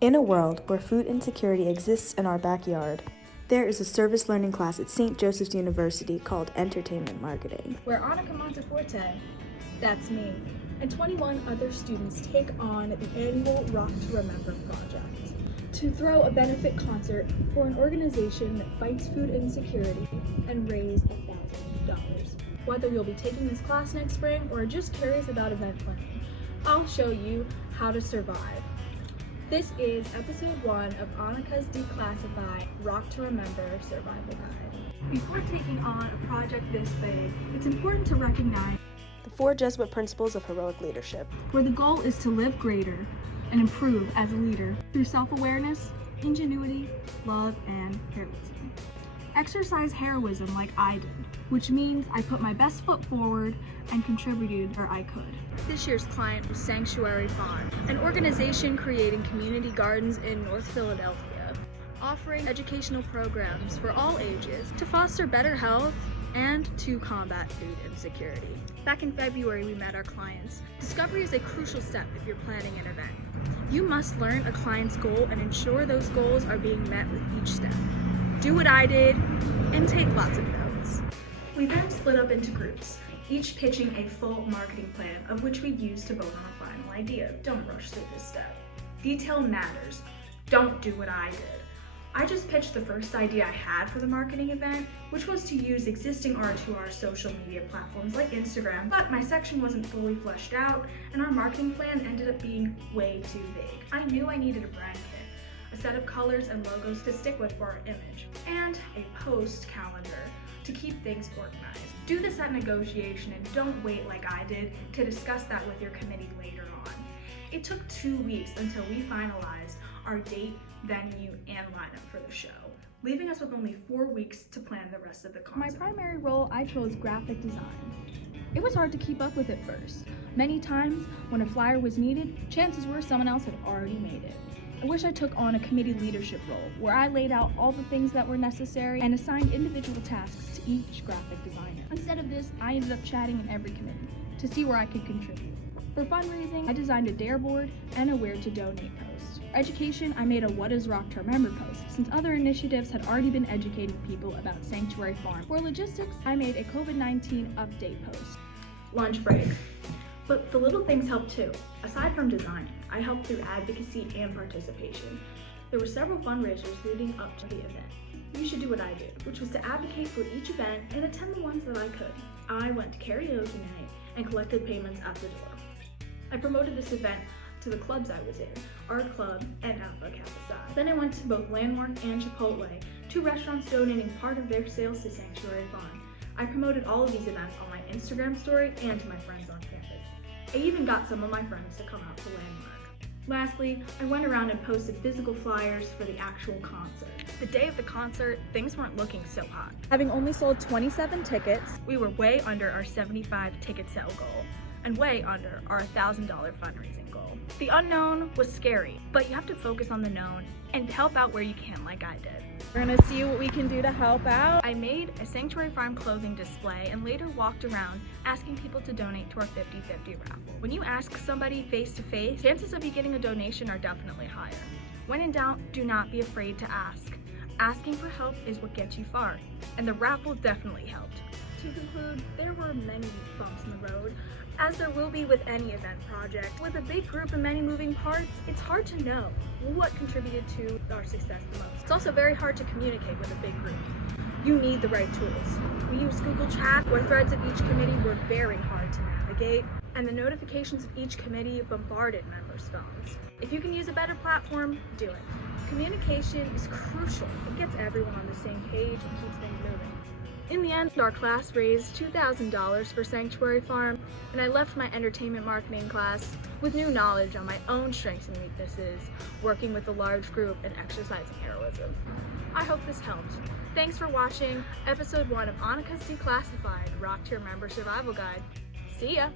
In a world where food insecurity exists in our backyard, there is a service learning class at St. Joseph's University called Entertainment Marketing, where Anika Monteforte, that's me, and 21 other students take on the annual Rock to Remember project to throw a benefit concert for an organization that fights food insecurity and raise $1,000. Whether you'll be taking this class next spring or just curious about event planning, I'll show you how to survive. This is episode 1 of Anika's Declassified Rock to Remember Survival Guide. Before taking on a project this big, it's important to recognize the 4 Jesuit principles of heroic leadership, where the goal is to live greater and improve as a leader through self-awareness, ingenuity, love, and heroism. Exercise heroism like I did, which means I put my best foot forward and contributed where I could. This year's client was Sanctuary Farm, an organization creating community gardens in North Philadelphia, offering educational programs for all ages to foster better health and to combat food insecurity. Back in February, we met our clients. Discovery is a crucial step if you're planning an event. You must learn a client's goal and ensure those goals are being met with each step. Do what I did and take lots of notes. We then split up into groups, each pitching a full marketing plan of which we'd use to vote on a final idea. Don't rush through this step. Detail matters. Don't do what I did. I just pitched the first idea I had for the marketing event, which was to use existing R2R social media platforms like Instagram, but my section wasn't fully fleshed out and our marketing plan ended up being way too vague. I knew I needed a brand kit, a set of colors and logos to stick with for our image, and a post calendar to keep things organized. Do this at negotiation and don't wait like I did to discuss that with your committee later on. It took 2 weeks until we finalized our date, venue, and lineup for the show, leaving us with only 4 weeks to plan the rest of the concert. My primary role, I chose graphic design. It was hard to keep up with at first. Many times, when a flyer was needed, chances were someone else had already made it. I wish I took on a committee leadership role, where I laid out all the things that were necessary and assigned individual tasks to each graphic designer. Instead of this, I ended up chatting in every committee to see where I could contribute. For fundraising, I designed a dare board and a where to donate post. For education, I made a what is Rock to Remember post, since other initiatives had already been educating people about Sanctuary Farm. For logistics, I made a COVID-19 update post. Lunch break. But the little things helped too. Aside from designing, I helped through advocacy and participation. There were several fundraisers leading up to the event. You should do what I did, which was to advocate for each event and attend the ones that I could. I went to karaoke night and collected payments at the door. I promoted this event to the clubs I was in, our club and Alpha Kappa Psi. Then I went to both Landmark and Chipotle, 2 restaurants donating part of their sales to Sanctuary Farm. I promoted all of these events on my Instagram story and to my friends on campus. I even got some of my friends to come out to Landmark. Lastly, I went around and posted physical flyers for the actual concert. The day of the concert, things weren't looking so hot. Having only sold 27 tickets, we were way under our 75 ticket sale goal and way under our $1,000 fundraising goal. The unknown was scary, but you have to focus on the known and help out where you can like I did. We're gonna see what we can do to help out. I made a Sanctuary Farm clothing display and later walked around asking people to donate to our 50-50 raffle. When you ask somebody face to face, chances of you getting a donation are definitely higher. When in doubt, do not be afraid to ask. Asking for help is what gets you far, and the raffle definitely helped. To conclude, there were many bumps in the road, as there will be with any event project. With a big group and many moving parts, it's hard to know what contributed to our success the most. It's also very hard to communicate with a big group. You need the right tools. We use Google Chat, where threads of each committee were very hard to navigate, and the notifications of each committee bombarded members' phones. If you can use a better platform, do it. Communication is crucial. It gets everyone on the same page and keeps things moving. In the end, our class raised $2,000 for Sanctuary Farm, and I left my entertainment marketing class with new knowledge on my own strengths and weaknesses, working with a large group and exercising heroism. I hope this helped. Thanks for watching episode 1 of Anika's Declassified Rock to Remember Survival Guide. See ya!